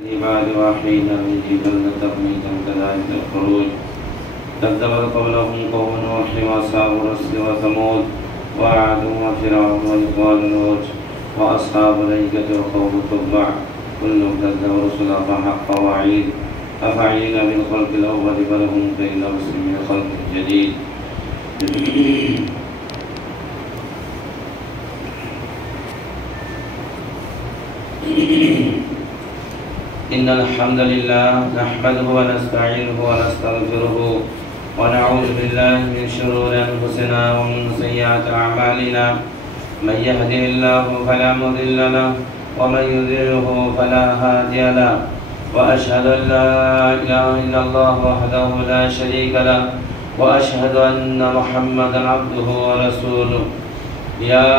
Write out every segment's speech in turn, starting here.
بعد وحين به بلدة ميتا كذلك الخروج كذبت قبلهم قوم نوح وأصحاب الرس وثمود وعاد وفرعون وإخوان لوط وأصحاب الأيكة وقوم تبع كل كذب رسلا فحق وعيد أفعينا بالخلق الأول بل هم في لبس من خلق جديد. إن الحمد لله نحمده ونستعينه ونستغفره ونعوذ بالله من شرور أنفسنا ومن سيئات أعمالنا من يهده الله فلا مضل له ومن يضلله فلا هادي له وأشهد أن لا إله إلا الله وحده لا شريك له وأشهد أن محمدا عبده ورسوله. يا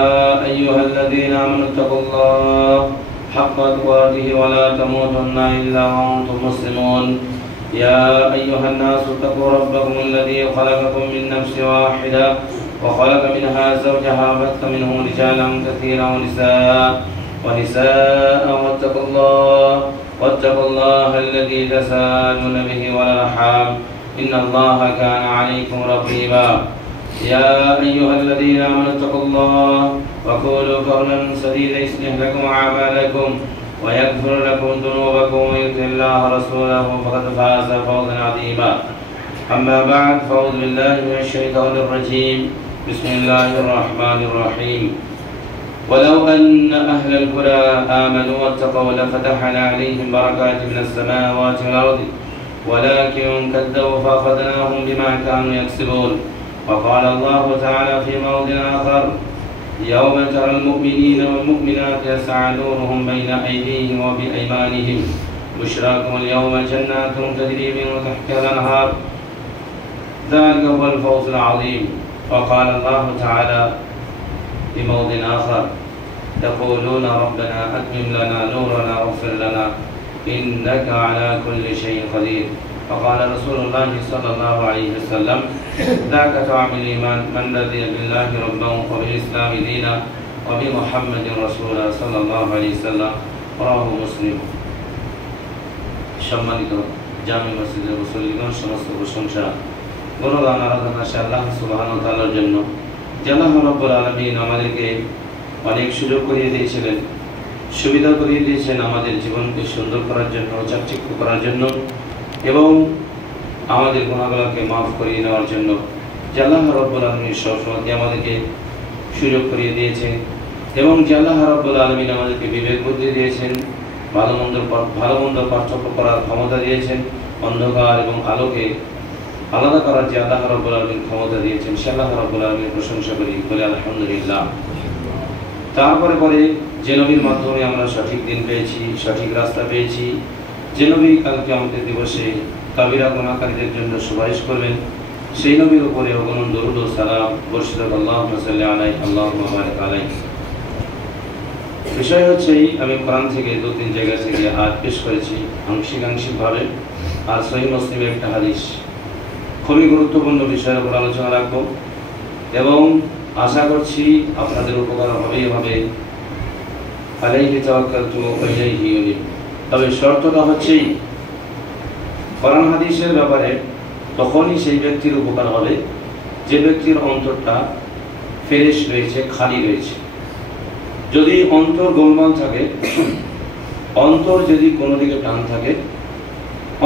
أيها الذين آمنوا اتقوا الله حق تقاته ولا تموتن إلا وأنتم مسلمون. يا أيها الناس اتقوا ربكم الذي خلقكم من نفس واحدة وخلق منها زوجها وبث منهم رجالا كثيرا ونساء واتقوا الله الذي تساءلون به والأرحام إن الله كان عليكم رقيبا. يا أيها الذين آمنوا اتقوا الله وقولوا قولا سديدا يصلح لكم أعمالكم ويغفر لكم ذنوبكم ويطع الله ورسوله فقد فاز فوزا عظيما. أما بعد فأعوذ بالله من الشيطان الرجيم. بسم الله الرحمن الرحيم. ولو أن أهل القرى آمنوا واتقوا لفتحنا عليهم بركات من السماوات والأرض ولكن كذبوا فأخذناهم بما كانوا يكسبون. وقال الله تعالى في موضع آخر يوم ترى المؤمنين والمؤمنات يسعى نورهم بين أيديهم وبأيمانهم بشراكم اليوم جنات تجري من تحتها الأنهار ذلك هو الفوز العظيم. وقال الله تعالى في موضع آخر يقولون ربنا أتمم لنا نورنا واغفر لنا إنك على كل شيء قدير. وقال رسول الله صلى الله عليه وسلم ذاك طعم الإيمان من رضي بالله ربا وبالإسلام دينا وبمحمد رسولا صلى الله عليه وسلم رواه مسلم. সম্মানিত জামি মসজিদের মুসল্লিগণ, সমস্ত প্রশংসা গুণগান আরাধনা আল্লাহ সুবহানাহু ওয়া তাআলার জন্য। আল্লাহ রাব্বুল আলামিন আমাদেরকে অনেক সুযোগ করিয়ে দিয়েছিলেন, সুবিধা করিয়ে দিয়েছেন আমাদের জীবনকে সুন্দর করার জন্য, চাকচিক্য করার জন্য এবং আমাদের গুনাহগুলোকে মাফ করিয়ে নেওয়ার জন্য। আল্লাহ রাব্বুল আলামিন সবসময় আমাদেরকে সুযোগ করিয়ে দিয়েছেন এবং আল্লাহ রাব্বুল আলামিন আমাদেরকে বিবেক বুদ্ধি দিয়েছেন, ভালো মন্দ পার্থক্য করার ক্ষমতা দিয়েছেন, অন্ধকার এবং আলোকে আলাদা করার যে আল্লাহ রাব্বুল আলামিন ক্ষমতা দিয়েছেন সে আল্লাহ রাব্বুল আলামিনের প্রশংসা করি, বলে আলহামদুলিল্লাহ। তারপরে যে নবীর মাধ্যমে আমরা সঠিক দিন পেয়েছি, সঠিক রাস্তা পেয়েছি, যে নবী কাল কিয়ামতের দিবসে কাবিরা গুনাহকারীদের জন্য সুপারিশ করবেন, সেই নবীর উপরে অগণন দরুদ ও সালাম বর্ষিত হোক। আল্লাহুম্মা সাল্লি আলাইহি আল্লাহুম্মা বারিক আলাইহি। বিষয় হচ্ছে আমি কোরআন থেকে 2-3 জায়গা থেকে আয়াত পেশ করেছি আংশিকভাবে, আর সহিহ মুসলিমের একটা হাদিস। খুবই গুরুত্বপূর্ণ বিষয়ের উপর আলোচনা রাখবো এবং আশা করছি আপনাদের উপকার হবে। এভাবে আলাইহি তাওয়াক্কালতু ওয়া ইলাইহি উনীব। তবে শর্তটা হচ্ছে কোরআন হাদিসের ব্যাপারে তখনই সেই ব্যক্তির উপকার হবে যে ব্যক্তির অন্তরটা ফ্রেশ রয়েছে, খালি রয়েছে। যদি অন্তর গোলমাল থাকে, অন্তর যদি কোনো দিকে টান থাকে,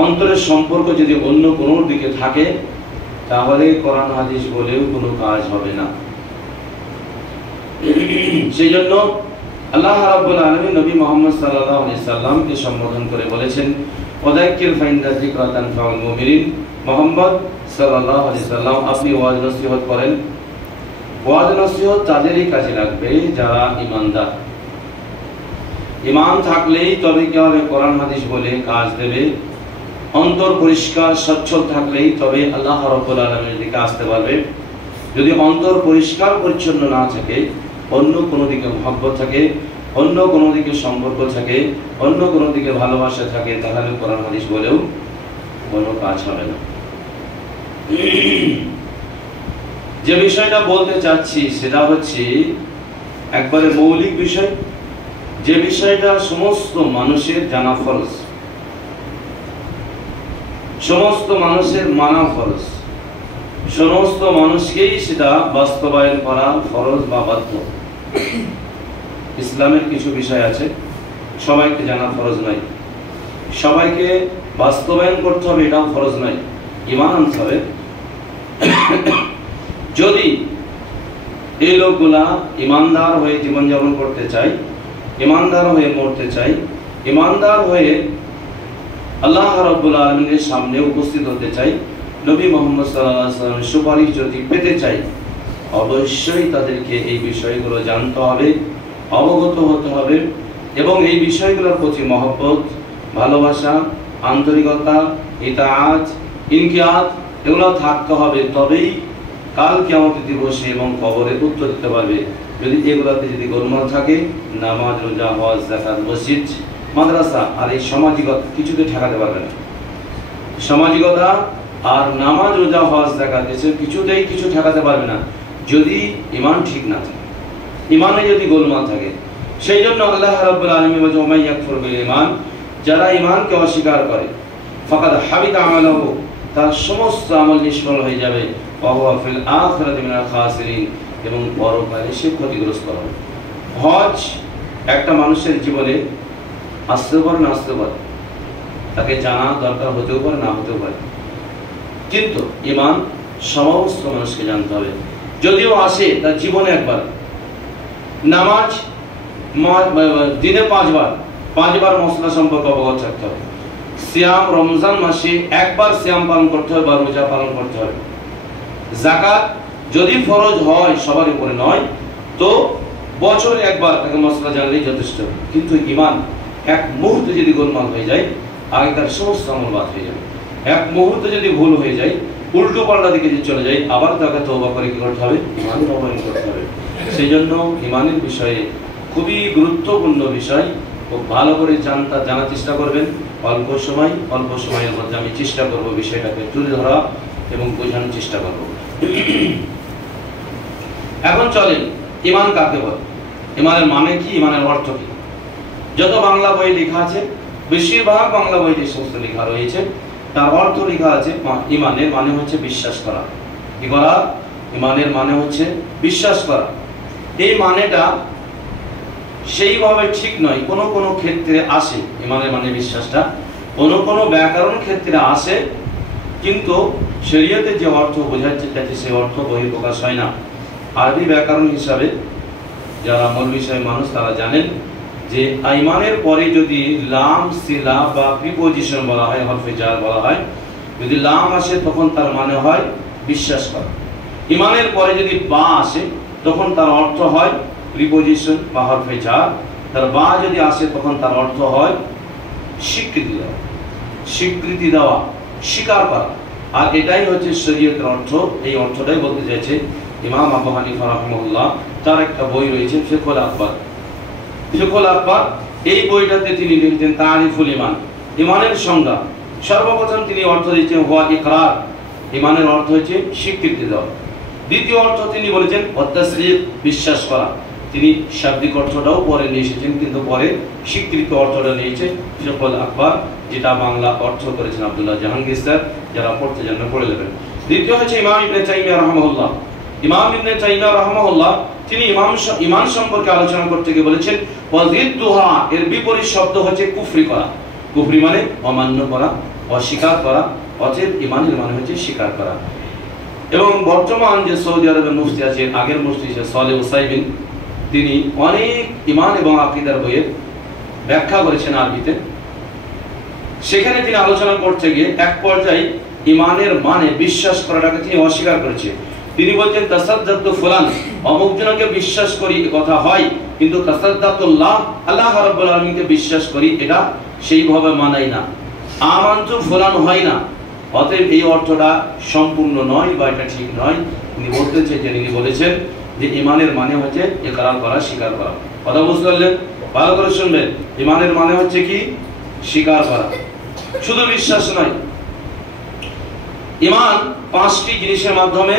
অন্তরের সম্পর্ক যদি অন্য কোনো দিকে থাকে, তাহলে কোরআন হাদিস বলেও কোনো কাজ হবে না। সেই জন্য আল্লাহ রাব্বুল আলামিন নবী মুহাম্মদ সাল্লাল্লাহু আলাইহি সাল্লামকে সম্বোধন করে বলেছেন ওয়াযাক্কির ফাইন্না যিকরা তানফাউল মুমিনিন। মুহাম্মদ সাল্লাল্লাহু আলাইহি সাল্লাম আপনি ওয়াজ নসিহত করেন, ওয়াজ নসিহত তাদেরই কাজে লাগবে যারা ঈমানদার। ঈমান থাকলেই তবে কি হবে, কোরআন হাদিস বলে কাজ দেবে। অন্তর পরিষ্কার সচ্ছল থাকলেই তবে আল্লাহ রাব্বুল আলামিনের দিকে আসতে পারবে। যদি অন্তর পরিষ্কার পরিচ্ছন্ন না থাকে, অন্য কোনো দিকে মহব্বত থাকে, অন্য কোনো দিকে সম্পর্ক থাকে, অন্য কোনো দিকে ভালোবাসা থাকে, তাহলে কোরআন হাদিস বলেও কোনো কাজ হবে না। যে বিষয়টা বলতে চাচ্ছি সেটা হচ্ছে একবারে মৌলিক বিষয়, যে বিষয়টা সমস্ত মানুষের জানা ফরজ। সমস্ত মানুষের মানা ফরজ, সমস্ত মানুষকেই সেটা বাস্তবায়ন করা ফরজ বা বাধ্য। ইসলামের কিছু বিষয় আছে সবাইকে জানা ফরজ নয়, সবাইকে বাস্তবায়ন করতে হবে এটাও ফরজ নয়, ঈমান আনতে হবে। যদি এই লোকগুলা ইমানদার হয়ে জীবনযাপন করতে চায়, ইমানদার হয়ে মরতে চায়, ইমানদার হয়ে আল্লাহ রাব্বুল আলামিনের সামনে উপস্থিত হতে চায়, নবী মুহাম্মদ সাল্লাল্লাহু আলাইহি ওয়াসাল্লামের সুপারিশ যদি পেতে চায়, অবশ্যই তাদেরকে এই বিষয়গুলো জানতে হবে, অবগত হতে হবে এবং এই বিষয়গুলোর প্রতি মহব্বত, ভালোবাসা, আন্তরিকতা, ইতাআত, ইনকিয়াত এগুলো থাকতে হবে। তবেই কাল কিয়ামত দিবসে এবং কবরে উত্তর দিতে পারবে। যদি এগুলোতে যদি গোলমাল থাকে, নামাজ, রোজা, হজ, যাকাত, মসজিদ, মাদ্রাসা আর এই সামাজিকতা কিছুতে ঠেকাতে পারবে না। সামাজিকতা আর নামাজ, রোজা, হজ, যাকাত এসব কিছুতেই কিছু ঠেকাতে পারবে না যদি ঈমান ঠিক না থাকে, ঈমানে যদি গোলমাল থাকে। সেই জন্য আল্লাহ রাব্বুল আলামিন বলেন, ওয়া মান ইয়াকফুর বিল ঈমান, যারা ঈমানকে অস্বীকার করে, ফাকাদ হাবিতা আমালুহু, তার সমস্ত আমল নিষ্ফল হয়ে যাবে, ওয়া হুয়া ফিল আখিরাতি মিনাল খাসিরিন, এবং পরকালে সে ক্ষতিগ্রস্ত হবে। হজ একটা মানুষের জীবনে আসতে পারে না আসতে পারে, তাকে জানা দরকার হতেও পারে না হতেও পারে, কিন্তু ঈমান সমস্ত মানুষকে জানতে হবে। যদিও আসে তার জীবনে একবার, নামাজ দিনে 5 বার মসলা সম্পর্কে অবগত থাকতে হবে। সিয়াম রমজান মাসে একবার সিয়াম পালন করতে হবে বা রোজা পালন করতে হবে। যাকাত যদি ফরজ হয়, সবার উপরে নয়, তো বছরে একবার তাকে মসলা জানলেই যথেষ্ট। কিন্তু ঈমান এক মুহূর্তে যদি গোলমাল হয়ে যায়, আগেকার সমস্ত আমল বাদ হয়ে যাবে। এক মুহূর্তে যদি ভুল হয়ে যায়, উল্টো পাল্টা দিকে যদি চলে যায়, আবার তাকে তওবা করে কি করতে হবে? ঈমান নবায়ন করতে হবে। সেই জন্য ঈমানের বিষয়ে খুবই গুরুত্বপূর্ণ বিষয়, খুব ভালো করে জানার চেষ্টা করবেন। অল্প সময়ের মধ্যে আমি চেষ্টা করব বিষয়টাকে তুলে ধরা এবং বোঝানোর চেষ্টা করব। এখন চলেন, ঈমান কাকে বলে, ঈমানের মানে কি, ঈমানের অর্থ কি? যত বাংলা বই লেখা আছে, বেশিরভাগ বাংলা বই যে সমস্ত লেখা রয়েছে তার অর্থ লেখা আছে ঈমানের মানে হচ্ছে বিশ্বাস করা। কি করা? ঈমানের মানে হচ্ছে বিশ্বাস করা। এই মানেটা সেইভাবে ঠিক নয়, কোন কোন ক্ষেত্রে আসে ঈমানের মানে বিশ্বাসটা, কোন ব্যাকরণ ক্ষেত্রে আসে, কিন্তু শরীয়তে যে অর্থ বোঝাচ্ছে সেই অর্থ বহিঃপ্রকাশ হয় না। আরবি ব্যাকরণ হিসাবে যারা মৌলবী সাহেব মানুষ তারা জানেন যে ঈমানের পরে যদি লাম, সিলা বা প্রিপোজিশন বলা হয়, হরফে জার বলা হয়, যদি লাম আসে তখন তার মানে হয় বিশ্বাস করা। ঈমানের পরে যদি বা আসে তখন তার অর্থ হয় প্রিপোজিশন বা হরফে জার। তার বা যদি আসে তখন তার অর্থ হয় স্বীকৃতি দেওয়া, স্বীকৃতি দেওয়া, স্বীকার করা। আর এটাই হচ্ছে শরীয়তের অর্থ। এই অর্থটাই বলতে চাইছে ইমাম আবু হানিফা রাহিমাহুল্লাহ। তার একটা বই রয়েছে ফিকহুল আকবার। ফিকহুল আকবার এই বইটাতে তিনি লিখেছেন তারিফুল ঈমান, ঈমানের সংজ্ঞা। সর্বপ্রথম তিনি অর্থ দিয়েছেন হুয়া ইকরার, ঈমানের অর্থ হচ্ছে স্বীকৃতি দেওয়া। দ্বিতীয় অর্থ তিনি বলেছেন ওয়াতাসদীক, বিশ্বাস করা। তিনি শাব্দিক অর্থটাও পরে নিয়ে এসেছেন, কিন্তু পরে স্বীকৃত অর্থটা নিয়েছে ফিকহুল আকবার, যেটা বাংলা অর্থ করেছেন আব্দুল্লাহ জাহাঙ্গীর স্যার। যারা পড়তে জানেন পড়ে নেবেন। দ্বিতীয় হচ্ছে ইমাম ইবনে তাইমিয়া রাহিমাহুল্লাহ। ইমাম ইবনে তাইমিয়া রাহিমাহুল্লাহ তিনি ঈমান সম্পর্কে আলোচনা করতে গিয়ে বলেছেন ওয়াজিদুহা, এর বিপরীত শব্দ হচ্ছে কুফরি করা। কুফরি মানে অমান্য করা, অস্বীকার করা। অতএব ঈমানের মানে হচ্ছে স্বীকার করা। এবং বর্তমান যে সৌদি আরবের মুফতি আছেন, আগের মুফতি সালেহ উসাইমিন, তিনি অনেক ঈমান এবং আকীদার বইয়ের ব্যাখ্যা করেছেন আরবিতে। সেখানে তিনি আলোচনা করতে গিয়ে এক পর্যায়ে ঈমানের মানে বিশ্বাস করাটাকে তিনি অস্বীকার করেছেন। তিনি বলছেন তাসাদ্দাকতু ফুলান, অমুক জনকে বিশ্বাস করি কথা হয়, কিন্তু তাসাদ্দাকুল্লাহ, আল্লাহ রাব্বুল আলামিনকে বিশ্বাস করি, এটা সেইভাবে মানাই না। আমানতু ফুলান হয় না। অতএব এই অর্থটা সম্পূর্ণ নয় বা এটা ঠিক নয়। তিনি বলতে চেয়েছেন, তিনি বলেছেন যে ঈমানের মানে হচ্ছে ইকরার করা, স্বীকার করা। কথা বুঝতে পারলেন? ভালো করে শুনবেন। ঈমানের মানে হচ্ছে কি? স্বীকার করা, শুধু বিশ্বাস নয়। ঈমান 5টি জিনিসের মাধ্যমে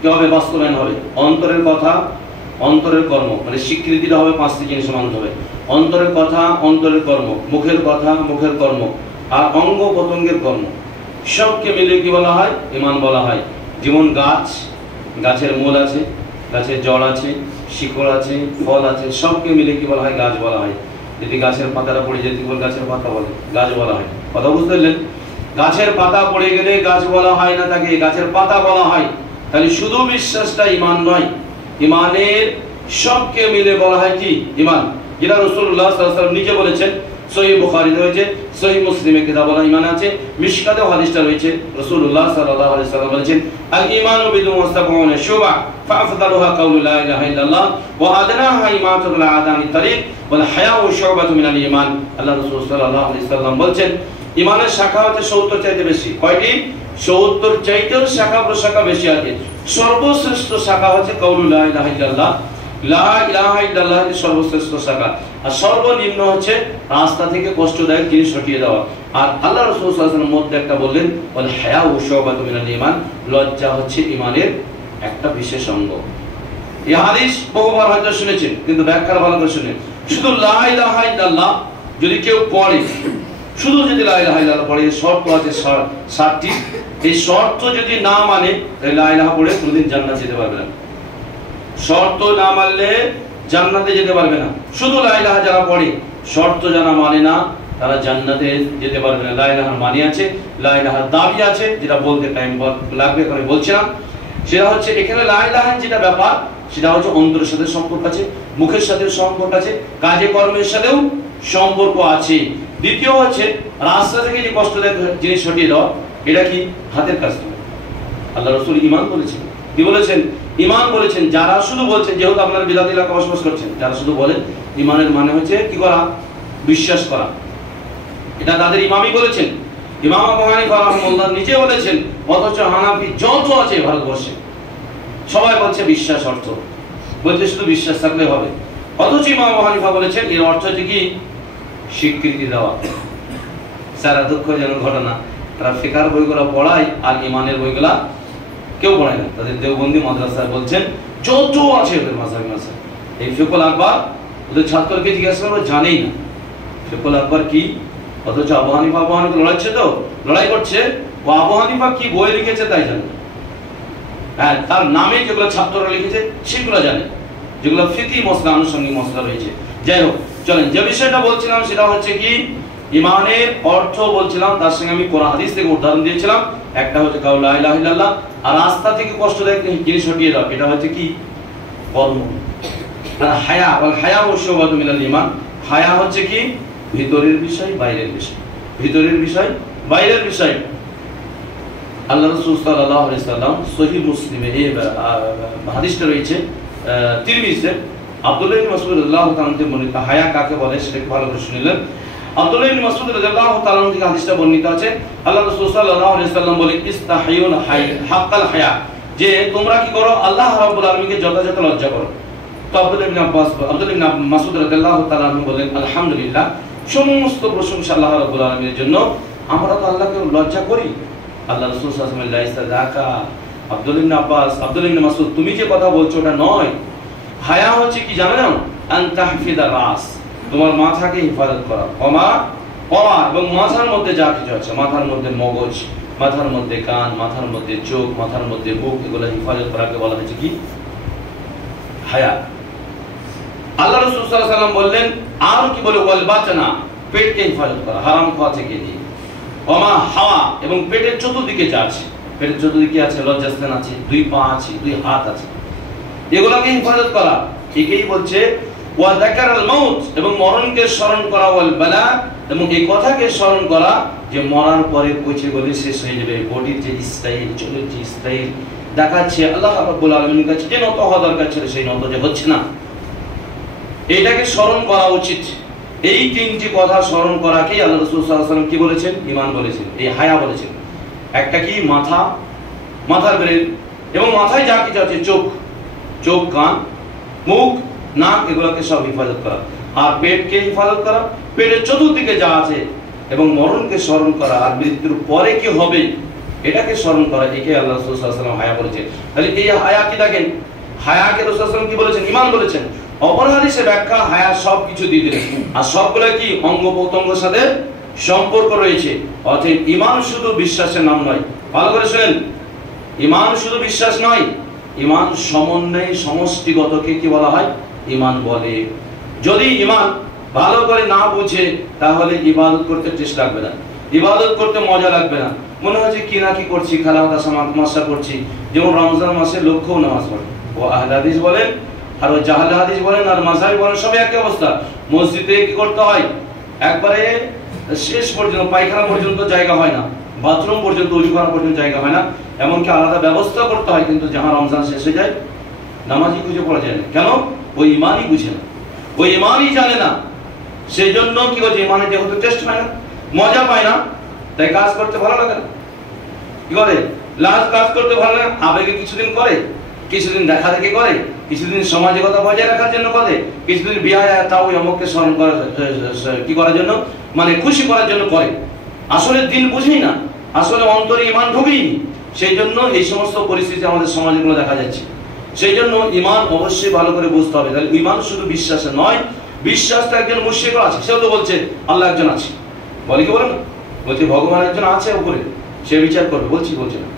কি হবে? বাস্তবায়ন হবে। অন্তরের কথা, অন্তরের কর্ম, মানে স্বীকৃতিটা হবে 5টি জিনিসের মাধ্যমে। অন্তরের কথা, অন্তরের কর্ম, মুখের কথা, মুখের কর্ম, আর অঙ্গ প্রত্যঙ্গের কর্ম। সবকে মিলে কি বলা হয়? ঈমান বলা হয়। যেমন গাছের মূল আছে, গাছের জড় আছে, শিকড় আছে, ফল আছে, সবকে মিলে কি বলা হয়? গাছ বলা হয়। যদি গাছের পাতাটা পড়ে যেতে বলে গাছের পাতা বলে, গাছ বলা হয়। কথা বুঝতে পারলেন? গাছের পাতা পড়ে গেলে গাছ বলা হয় না, তাকে গাছের পাতা বলা হয়। তাহলে শুধু বিশ্বাসটা ঈমান নয়, ঈমানের সবকে মিলে বলা হয় কি? ঈমান। যেটা রাসূলুল্লাহ সাল্লাল্লাহু আলাইহি ওয়াসাল্লাম নিজে বলেছেন, সহিহ বুখারীতে রয়েছে, সহিহ মুসলিমে কিতাবুল ঈমান আছে, মিশকাতে হাদিসটা রয়েছে। রাসূলুল্লাহ সাল্লাল্লাহু আলাইহি ওয়াসাল্লাম বলেছেন, আল ঈমানু বিদুন ওয়া সাবউনা শুবা ফাআফদালুহা কাউলু লা ইলাহা ইল্লাল্লাহ ওয়া আদনাহা ইমাতাতুল আদানি তারিক ওয়াল হায়াউ শুবাতুন মিনাল ঈমান। আল্লাহ রাসূল সাল্লাল্লাহু আলাইহি ওয়াসাল্লাম বলেন, ঈমানের শাখা হচ্ছে 70 চাইতে বেশি। কয়টি? 70 চাইতেও শাখা প্রশাখা বেশি আছে। সর্বশ্রেষ্ঠ শাখা হচ্ছে কাউলু লা ইলাহা ইল্লাল্লাহ, লা ইলাহা ইল্লাল্লাহ সর্বশ্রেষ্ঠ শাখা। আর সর্বনিম্ন হচ্ছে রাস্তা থেকে কষ্টদায়ক জিনিস হটিয়ে দেওয়া। আর আল্লাহ রাসূল সাল্লাল্লাহু আলাইহি ওয়াসাল্লাম মধ্যে একটা বললেন, ওয়াল হায়াউ শুবাতুন মিনাল ঈমান, লজ্জা হচ্ছে ঈমানের একটা বিশেষ অঙ্গ। এই হাদিস বহুবার হয়তো শুনেছেন, কিন্তু ব্যাখ্যা ভালো করে শুনেন। শুধু লা ইলাহা ইল্লাল্লাহ যদি কেউ পড়ে, শুধু যদি লা ইলাহা ইল্লাল্লাহ পড়ে, শর্ত আছে 7টি। এই শর্ত যদি না মানে, তাহলে লা ইলাহা পড়ে কোনোদিন জান্নাতে যেতে পারবে না। শর্ত না মানলে জান্নাতে যেতে পারবে না। শুধু লা ইলাহা যারা পড়ে, শর্ত যারা মানে না, তারা জান্নাতে যেতে পারবে না। লা ইলাহার মানে আছে, লা ইলাহার দাবি আছে, যেটা বলতে টাইম লাগবে, করে বলছিলাম। সেটা হচ্ছে এখানে লা ইলাহার যেটা ব্যাপার, সেটা হচ্ছে অন্তরের সাথে সম্পর্ক আছে, মুখের সাথে সম্পর্ক আছে, কাজে কর্মের সাথেও সম্পর্ক আছে। দ্বিতীয় হচ্ছে রাস্তা থেকে যে কষ্টদায়ক জিনিস হটিয়ে দেওয়া, এটা কি? হাতের কাজ। আল্লাহ রাসূল ঈমান বলেছেন, কি বলেছেন? ঈমান বলেছেন। যারা শুধু বলছেন, যেহেতু আপনারা বিদাত এলাকা বসবাস করছেন, যারা শুধু বলেন ঈমানের মানে হচ্ছে কি করা? বিশ্বাস করা। এটা তাদের ইমামই বলেছেন। ইমাম আবু হানিফা রাহিমাহুল্লাহ নিজে বলেছেন, অথচ হানাফি যত আছে ভারতবর্ষে সবাই বলছে বিশ্বাস অর্থ, বলছে শুধু বিশ্বাস থাকলে হবে। অথচ ইমাম আবু হানিফা বলেছেন এর অর্থ হচ্ছে কি? স্বীকৃতি দেওয়া। সারা দুঃখজনক ঘটনা, তারা ফিকার বইগুলো পড়ায় আর ঈমানের বইগুলা কেউ পড়ায় না। তাদের দেওবন্দি মাদ্রাসায় বলছেন যত আছে ওদের মাযহাবি মাসাইল, এই ফিকহুল আকবার ওদের ছাত্রকে জিজ্ঞাসা করলে জানেই না ফিকহুল আকবার কি। অথচ আবু হানিফা লড়াচ্ছে, তো লড়াই করছে, ও আবু হানিফা কি বই লিখেছে তাই জানে। হ্যাঁ, তার নামে যেগুলো ছাত্ররা লিখেছে সেগুলো জানে, যেগুলো ফিকহি মসলা, আনুষঙ্গিক মসলা রয়েছে। যাই হোক, চলেন যে বিষয়টা বলছিলাম সেটা হচ্ছে কি? ঈমানের অর্থ বলছিলাম, তার সঙ্গে আমি কোরআন হাদিস থেকে উদাহরণ দিয়েছিলাম। একটা হচ্ছে কাউলু লা ইলাহা ইল্লাল্লাহ, আর রাস্তা থেকে কষ্টদায়ক জিনিস হটিয়ে দাও, এটা হচ্ছে কি? কর্ম। আর হায়া, ওয়াল হায়াউ শুবাতুন মিনাল ঈমান, হায়া হচ্ছে কি? ভিতরের বিষয় বাইরের বিষয়, ভিতরের বিষয় বাইরের বিষয়। আল্লাহ রাসূল সাল্লাল্লাহু আলাইহি ওয়াসাল্লাম সহিহ মুসলিমে এই হাদিসটা রয়েছে, তিরমিজিতে আব্দুল্লাহ ইবনে মাসউদ রাদিয়াল্লাহু তাআলা থেকে বর্ণিত। হায়া কাকে বলে সেটা ভালো করে শুনলেন। আব্দুল্লাহ ইবনে মাসউদ রাদিয়াল্লাহু তাআলা থেকে হাদিসটা বর্ণিত আছে, আল্লাহ রাসূল সাল্লাল্লাহু আলাইহি ওয়াসাল্লাম বলে, ইস্তাহিয়ুন হাক্কাল হায়া, যে তোমরা কি করো? আল্লাহ রাব্বুল আলামিনকে যথাযথ লজ্জা করো। তো আব্দুল্লাহ ইবনে মাসউদ রাদিয়াল্লাহু তাআলা বলেন, আলহামদুলিল্লাহ, সমস্ত প্রশংসা আল্লাহ রাব্বুল আলামিনের জন্য। আমরা তো আল্লাহকে লজ্জা করি। আল্লাহ রাসূল সাল্লাল্লাহু আলাইহি ওয়াসাল্লাম, আব্দুল্লাহ ইবনে মাসউদ, তুমি যে কথা বলছো ওটা নয়। হায়া হচ্ছে কি জানো না? আন তাহফিদা রাস, তোমার মাথাকে হিফাজত করা। ওমা এবং মাথার মধ্যে যা কিছু আছে, মাথার মধ্যে মগজ, মাথার মধ্যে কান, মাথার মধ্যে চোখ, মাথার মধ্যে মুখ, এগুলো হিফাজত করাকে বলা হয়েছে কি? হায়া। আল্লাহ রাসূল সাল্লাল্লাহু আলাইহি ওয়াসাল্লাম বললেন, আর কি বলে? ওয়াল বাতনা, পেটকে হিফাজত করা হারাম খাওয়া থেকে দিয়ে। ওমা হাওয়া, এবং পেটের চতুর্দিকে যা আছে, পেটের চতুর্দিকে আছে লজ্জাস্থান আছে, 2 পা আছে, 2 হাত আছে, এগুলোকে হিফাজত করা। একেই বলছে ওয়া যাকারাল মাউত, এবং মরণকে স্মরণ করা, ওয়াল বালা, এবং এই কথাকে স্মরণ করা যে মরার পরে পচে গলে শেষ হয়ে যাবে। বডির যে স্টাইল, চুলের যে স্টাইল দেখাচ্ছে, আল্লাহ রাব্বুল আলামিনের কাছে যে নত হওয়া দরকার ছিল সেই নত যে হচ্ছে না, এটাকে স্মরণ করা উচিত। এই 3টি কথা স্মরণ করাকেই আল্লাহ রাসূল সাল্লাল্লাহু আলাইহি ওয়াসাল্লাম কি বলেছেন? ঈমান বলেছেন, এই হায়া বলেছেন। একটা কি? মাথা, মাথার ব্রেন, এবং মাথায় যা কিছু আছে, চোখ, কান, মুখ, নাক, এগুলোকে সব হিফাজত করা। আর পেটকে হিফাজত করা, পেটের চতুর্দিকে যা আছে, এবং মরণকে স্মরণ করা, আর মৃত্যুর পরে কি হবে এটাকে স্মরণ করা। একে আল্লাহ রাসূল সাল্লাল্লাহু আলাইহি ওয়াসাল্লাম হায়া বলেছেন। তাহলে এই হায়া কি? দেখেন, হায়াকে রাসূল সাল্লাল্লাহু আলাইহি ওয়াসাল্লাম কি বলেছেন? ঈমান বলেছেন। অপর হাদিসে ব্যাখ্যা, হায়া সব কিছু দিয়ে দিলেন, আর সবগুলো কি? অঙ্গ প্রত্যঙ্গের সাথে সম্পর্ক রয়েছে। অতএব ঈমান শুধু বিশ্বাসের নাম নয়, ভালো করে শুনেন, ঈমান শুধু বিশ্বাস নয়, ঈমান সমন্বয় সমষ্টিগতকে কি বলা হয়? ঈমান বলে। যদি ঈমান ভালো করে না বুঝে তাহলে ইবাদত করতে টেস্ট লাগবে না, ইবাদত করতে মজা লাগবে না, মনে হচ্ছে কি না কি করছি, খেলা তামাশা করছি। যেমন রমজান মাসে লক্ষ্যও নামাজ পড়ে, ও আহলে হাদিস বলেন আর ও জাহলে হাদিস বলেন আর মাযহাবি বলেন, সবই একই অবস্থা। মসজিদে কি করতে হয়? একবারে শেষ পর্যন্ত পায়খানা পর্যন্ত জায়গা হয় না, বাথরুম পর্যন্ত উজু করা পর্যন্ত জায়গা হয় না, এমনকি আলাদা ব্যবস্থা করতে হয়। কিন্তু যাহা রমজান শেষ হয়ে যায় নামাজই খুঁজে পড়া যায় না। কেন? ওই ঈমানই বুঝে না, ওই ঈমানই জানে না। সেই জন্য কি করছে, ঈমানে যেহেতু টেস্ট পায় না, মজা পায় না, তাই কাজ করতে ভালো লাগে না। কি করে? কাজ করতে ভালো লাগে, আবেগে কিছুদিন করে, কিছুদিন দেখা দেখি করে, কিছুদিন সামাজিকতা বজায় রাখার জন্য করে, কিছুদিন বিয়ে তাও অমুককে স্মরণ করার কি করার জন্য, মানে খুশি করার জন্য করে। আসলে দিন বুঝেই না, আসলে অন্তরে ঈমান ঢুকেইনি। সেই জন্য এই সমস্ত পরিস্থিতি আমাদের সমাজগুলো দেখা যাচ্ছে। সেই জন্য ঈমান অবশ্যই ভালো করে বুঝতে হবে। তাহলে ঈমান শুধু বিশ্বাসে নয়, বিশ্বাসটা একজন মুশরিকও আছে, সেও তো বলছে আল্লাহ একজন আছে, বলে কি বলে না? বলছে ভগবান একজন আছে উপরে, সে বিচার করবে, বলছে না।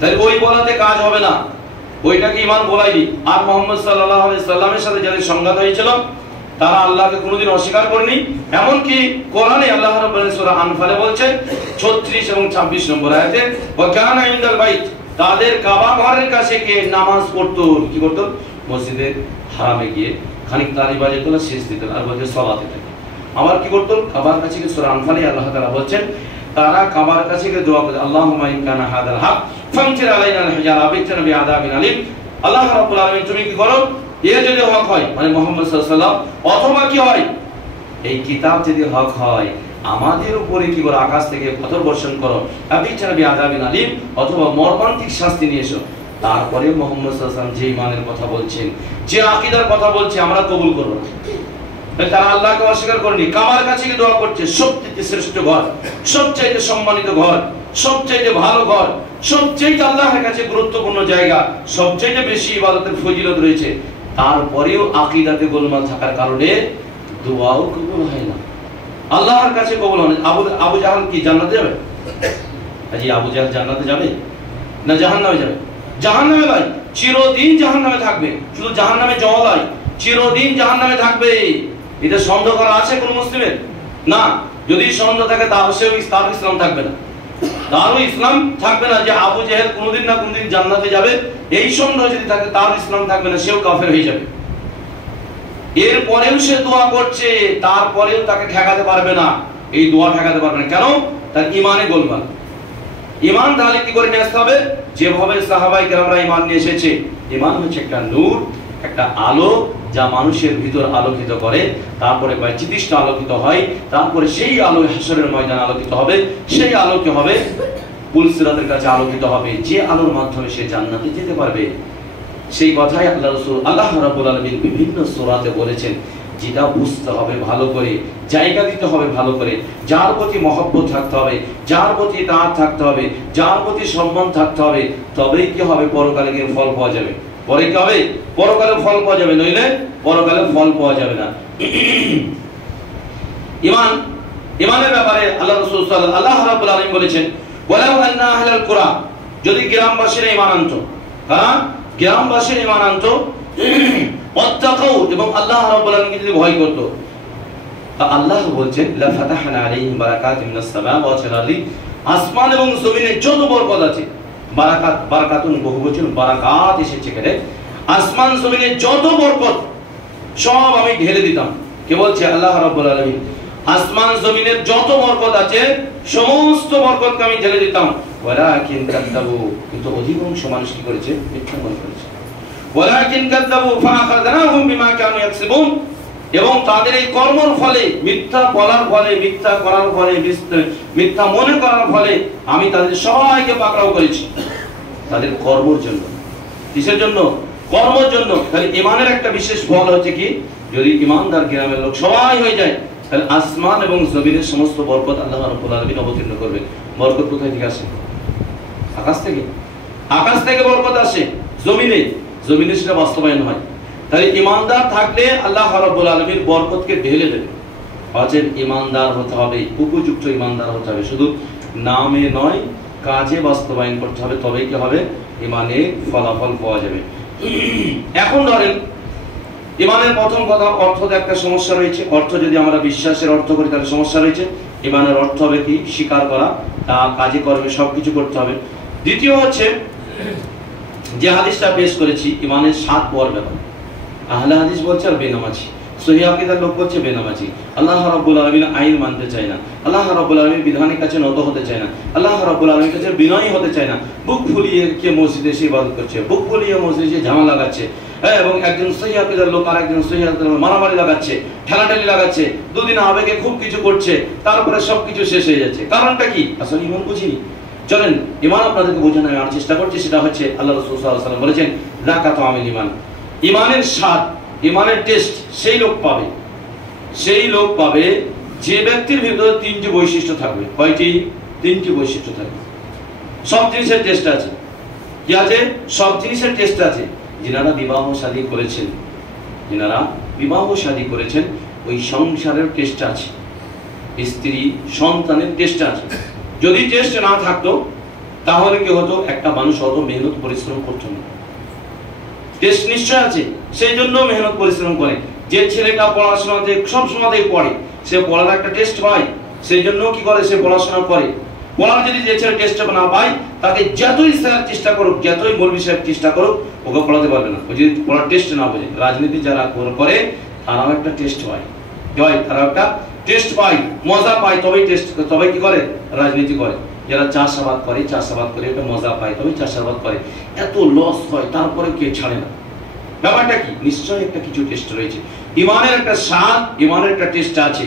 তাই ওই বলাতে কাজ হবে না, ওইটাকে ঈমান বলাইনি। আর মুহাম্মদ সাল্লাল্লাহু আলাইহি সাল্লামের সাথে যাদের সংঘাত হয়েছিল তারা আল্লাহকে কোনোদিন অস্বীকার করেনি। এমনকি কোরআনে আল্লাহ রাব্বুল আলামিন সূরা আনফালে বলছে 36 এবং 26 নম্বর আয়াতে, ওয়া কানা ইনদাল বাইত, তাদের কাবা ঘরের কাছে গিয়ে নামাজ পড়তো। কি করতো? মসজিদে হারামে গিয়ে খানিক তালি বাজাতো, শেষ দিত আর বলতে সালাতে থাকে। আবার কি করতো? কাবার কাছে গিয়ে সূরা আনফালে আল্লাহ তাআলা বলছেন তারা কাবার কাছে গিয়ে দোয়া করে, আল্লাহুম্মা ইন কানা হাদাল হক ফামতির আলাইনা আল হিজারা বিতনা বিআযাবিন আলিম। আল্লাহ রাব্বুল আলামিন তুমি কি করো, এ যদি হক হয়, মানে মুহাম্মদ সাল্লাল্লাহু আলাইহি ওয়াসাল্লাম, অথবা কি হয়, এই কিতাব যদি হক হয় আমাদের উপরে কি করো, আকাশ থেকে পাথর বর্ষণ করো, বিতনা বিআযাবিন আলিম, অথবা মর্মান্তিক শাস্তি নিয়ে এসো। তারপরে মুহাম্মদ সাল্লাল্লাহু আলাইহি ওয়াসাল্লাম যে ঈমানের কথা বলছেন, যে আকীদার কথা বলছে, আমরা কবুল করব না। তারা আল্লাহকে অস্বীকার করেনি, কাবার কাছে গিয়ে দোয়া করছে। সবচেয়ে শ্রেষ্ঠ ঘর, সবচেয়ে সম্মানিত ঘর, সবচেয়ে ভালো ঘর, সবচেয়ে আল্লাহর কাছে গুরুত্বপূর্ণ জায়গা, সবচেয়ে বেশি ইবাদতের ফজিলত রয়েছে। তারপরেও আকীদাতে গোলমাল থাকার কারণে দোয়াও কবুল হয় না, আল্লাহর কাছে কবুল হয় না। আবু জাহাল কি জান্নাতে যাবে? আজি আবু জাহাল জান্নাতে যাবে না জাহান্নামে যাবে? জাহান্নামে ভাই, চিরদিন জাহান্নামে থাকবে। শুধু জাহান্নামে জ্বলাই, চিরদিন জাহান্নামে থাকবে। এটা সন্দেহ করা আছে কোন মুসলিমের? না। যদি সন্দেহ থাকে তাহলে তার ইসলাম থাকবে না, তারও ইসলাম থাকবে না। যে আবু জাহেল কোনদিন না কোনদিন জান্নাতে যাবে, এই সন্দেহ যদি থাকে তার ইসলাম থাকবে না, সেও কাফের হয়ে যাবে। এরপরেও সে দোয়া করছে, তারপরেও তাকে ঠেকাতে পারবে না, এই দোয়া ঠেকাতে পারবে না। কেন? তার ঈমানে গোলমাল। ঈমান তাহলে কি করে নিয়ে আসতে হবে? যেভাবে সাহাবায়ে কেরামরা ঈমান নিয়ে এসেছে। ঈমান হচ্ছে একটা নূর, একটা আলো, যা মানুষের ভিতর আলোকিত করে, তারপরে বাইজিদৃষ্ট আলোকিত হয়, তারপরে সেই আলো হাসরের ময়দানে আলোকিত হবে, সেই আলোকে হবে পুলসিরাতের কাছে আলোকিত হবে, যে আলোর মাধ্যমে সে জান্নাতে যেতে পারবে। সেই কথাই আল্লাহ রাব্বুল আলামিন বিভিন্ন সূরাতে বলেছেন। যেটা বুঝতে হবে ভালো করে, জায়গা দিতে হবে ভালো করে, যার প্রতি মহব্বত থাকতে হবে, যার প্রতি তাআত থাকতে হবে, যার প্রতি সম্মান থাকতে হবে, তবেই কি হবে, পরকালে গিয়ে ফল পাওয়া যাবে। পরে কি হবে? পরকালে ফল পাওয়া যাবে, নইলে পরকালে ফল পাওয়া যাবে না। ঈমানের ব্যাপারে আল্লাহ রাসূল আল্লাহ রাব্বুল আলামিন বলেছেন, ওয়ালাউ আন্না আহলাল কুরা, যদি গ্রামবাসীরা ঈমান আনতো, হ্যাঁ গ্রামবাসীরা ঈমান আনতো, ওয়াত্তাকাউ, এবং আল্লাহ রাব্বুল আলামিনকে যদি ভয় করত, আল্লাহ বলছেন লা ফাতাহনা আলাইহিম বারাকাতিন মিনাস সামাওয়াতি ওয়াল আরদি, আসমান এবং জমিনে যত বরকত আছে, বারাকাত, বারাকাতুন বহুবচন, বারাকাত এসেছে এখানে, আসমান জমিনে যত বরকত সব আমি ঢেলে দিতাম। কে বলছে? আল্লাহ রাব্বুল আলামিন। আসমান জমিনের যত বরকত আছে সমস্ত বরকতকে আমি ঢেলে দিতাম। ওয়ালাকিন কাযযাবু, কিন্তু অধিকাংশ মানুষ কি করেছে? মিথ্যা মনে করেছে। ওয়ালাকিন কাযযাবু ফাআখাযনাহুম বিমা কানু ইয়াকসিবুন, এবং তাদের এই কর্মের ফলে, মিথ্যা বলার ফলে, মিথ্যা করার ফলে, মিথ্যা মনে করার ফলে আমি তাদের সবাইকে পাকড়াও করেছি, তাদের কর্মের জন্য। কিসের জন্য? কর্মের জন্য। তাহলে ঈমানের একটা বিশেষ ফল হচ্ছে কি, যদি ঈমানদার গ্রামের লোক সবাই হয়ে যায়, তাহলে আসমান এবং জমিনের সমস্ত বরকত আল্লাহ রাব্বুল আলামিন অবতীর্ণ করবেন। বরকত কোথায় থেকে আসে? আকাশ থেকে। আকাশ থেকে বরকত আসে, জমিনে সেটা বাস্তবায়ন হয়। তাহলে ঈমানদার থাকলে আল্লাহ রাব্বুল আলামিন বরকতকে ঢেলে দেবে। অতএব ইমানদার হতে হবে, উপযুক্ত ইমানদার হতে হবে, শুধু নামে নয় কাজে বাস্তবায়ন করতে হবে, তবেই কি হবে, ইমানের ফলাফল পাওয়া যাবে। এখন ধরেন ইমানের প্রথম কথা, অর্থতে একটা সমস্যা রয়েছে। অর্থ যদি আমরা বিশ্বাসের অর্থ করি তাহলে সমস্যা রয়েছে। ইমানের অর্থ হবে কি, স্বীকার করা, তা কাজে কর্মে সবকিছু করতে হবে। দ্বিতীয় হচ্ছে যে হাদিসটা পেশ করেছি ইমানের 7 পর্ব ব্যাপার। আহলে হাদিস বলছে আর বেনামাজি, সহিহ আকীদার লোক বলছে বেনামাজি। আল্লাহ রাব্বুল আলামিন আইন মানতে চায় না, আল্লাহ রাব্বুল আলামিন বিধানের কাছে নত হতে চায় না, আল্লাহ রাব্বুল আলামিনের কাছে বিনয়ী হতে চায় না, বুক ফুলিয়ে কে মসজিদে এসে ইবাদত করছে, বুক ফুলিয়ে মসজিদে এসে ঝামা লাগাচ্ছে, এবং একজন সহিহ আকীদার লোক আর একজন সহিহ আকীদার লোক মারামারি লাগাচ্ছে, ঠেলাঠেলি লাগাচ্ছে, দুদিন আবেগে খুব কিছু করছে, তারপরে সবকিছু শেষ হয়ে যাচ্ছে। কারণটা কি? আসলে ইমান বুঝিনি। চলেন ইমান আপনাদেরকে বোঝানোর আমি চেষ্টা করছি। সেটা হচ্ছে আল্লাহ রাসূল সাল্লাল্লাহু আলাইহি ওয়াসাল্লাম বলেছেন যাকাতু আমিল ইমান, ইমানের স্বাদ, ইমানের টেস্ট সেই লোক পাবে যে ব্যক্তির ভিতরে 3টি বৈশিষ্ট্য থাকবে। কয়টি? 3টি বৈশিষ্ট্য থাকবে। সব জিনিসের টেস্ট আছে। কি আছে? সব জিনিসের টেস্ট আছে। যিনারা বিবাহ শাদী করেছেন ওই সংসারের টেস্ট আছে, স্ত্রী সন্তানের টেস্ট আছে। যদি টেস্ট না থাকতো তাহলে কি হতো, একটা মানুষ অত মেহনত পরিশ্রম করতো না। টেস্ট নিশ্চয় আছে, সেই জন্য মেহনত পরিশ্রম করে। যে ছেলেটা পড়াশোনাতে সব সময়তেই পড়ে, সে পড়ার একটা টেস্ট পায়, সেই জন্য কি করে, সে পড়াশোনা করে। পড়ার যদি যে ছেলে টেস্ট না পায়, তাকে যতই স্যার চেষ্টা করুক, যতই মৌলভী সাহেব চেষ্টা করুক, ওকে পড়াতে পারবে না। ও যদি পড়ার টেস্ট না বোঝে। রাজনীতি যারা করে তারাও একটা টেস্ট পায়, তারা একটা টেস্ট পায়, মজা পায়, তবেই কি করে, রাজনীতি করে। যারা চাষাবাদ করে একটা মজা পায়, তবেই চাষাবাদ করে। এত লস হয় তারপরে কে ছাড়ে না। ব্যাপারটা কি? নিশ্চয়ই একটা কিছু টেস্ট রয়েছে। ইমানের একটা স্বাদ, ইমানের একটা টেস্ট আছে।